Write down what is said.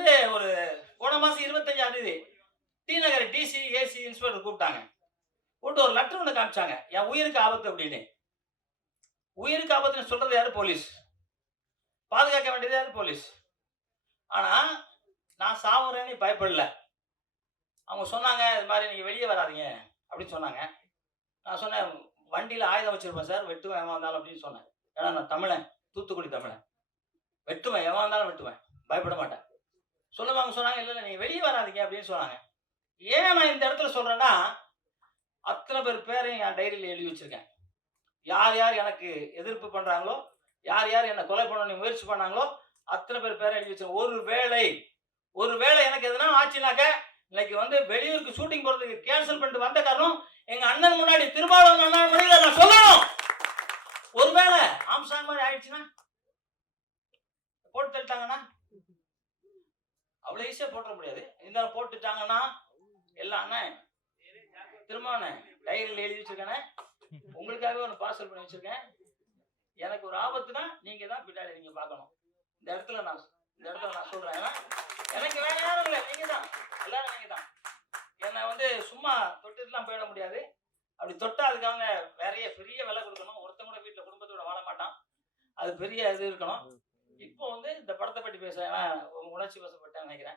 வந்து ஒரு போன மாசம் 25ஆம் தேதி டி நகர் டிசி ஏசி இன்ஸ்பெக்டர் கூப்பிட்டாங்க. கூப்பிட்டு ஒரு லெட்டர் ஒன்று காமிச்சாங்க. என் உயிருக்கு ஆபத்து அப்படின்னு. உயிருக்கு ஆபத்துன்னு சொல்றது யாரு? போலீஸ். பாதுகாக்க வேண்டியது யாரு? போலீஸ். ஆனா நான் சாவுறேன்னு பயப்படல. அவங்க சொன்னாங்க, இது மாதிரி நீங்க வெளியே வராதீங்க அப்படின்னு சொன்னாங்க. நான் சொன்னேன், வண்டியில ஆயுதம் வச்சிருப்பேன் சார், வெட்டுவேன் எவன் வந்தாலும் அப்படின்னு சொன்னேன். ஏன்னா நான் தமிழன், தூத்துக்குடி தமிழன். வெட்டுவேன், எவன் வந்தாலும் வெட்டுவேன், பயப்பட மாட்டேன். சொல்லுவாங்க சொன்னாங்க, இல்ல இல்ல நீங்க வெளியே வராதீங்க அப்படின்னு சொன்னாங்க. ஏன் நான் இந்த இடத்துல சொல்றேன்னா, அத்தனை பேர் பேரையும் என் டைரியில எழுதி வச்சிருக்கேன். யார் யார் எனக்கு எதிர்ப்பு பண்றாங்களோ, யார் யார் என்ன கொலை பண்ண முயற்சி பண்ணாங்களோ, அத்தனை பேர் பேரை எழுதி வச்சிருக்கேன். ஒருவேளை எனக்கு எதுனா ஆச்சுனாக்க, இன்னைக்கு வந்து வெளியூருக்கு ஷூட்டிங் போறதுக்கு கேன்சல் பண்ணிட்டு வந்த காரணம் எங்க அண்ணன் முன்னாடி திருமாவளவன் அண்ணன் முன்னாடி நான் சொல்லணும். ஒருவேளை ஆம்சாங் மாதிரி ஆயிடுச்சுன்னா போட்டு தள்ளிட்டாங்கன்னா அவ்வளவு ஈஸியா போட்டுற முடியாது. இந்த போட்டுட்டாங்கன்னா எல்லாம் அண்ணன் திருமாவளவன் டைரியில் எழுதி வச்சிருக்கேன், உங்களுக்காகவே ஒன்று பார்சல் பண்ணி வச்சிருக்கேன். எனக்கு ஒரு ஆபத்துனா நீங்க தான் பின்னாடி நீங்க பார்க்கணும். இந்த இடத்துல நான் சொல்றேன். எனக்கு வேற யாரும் இல்லை, நீங்க தான், எல்லாரும் நீங்க தான். என்னை வந்து சும்மா தொட்டுலாம் போயிட முடியாது. அப்படி தொட்டா அதுக்காக நிறைய பெரிய விலை கொடுக்கணும். ஒருத்தன் கூட வீட்டில் குடும்பத்தோட வாழ மாட்டான். அது பெரிய இது இருக்கணும். இப்போ வந்து இந்த படத்தை பற்றி பேச உணர்ச்சி வசப்பட்டேன்னு நினைக்கிறேன்.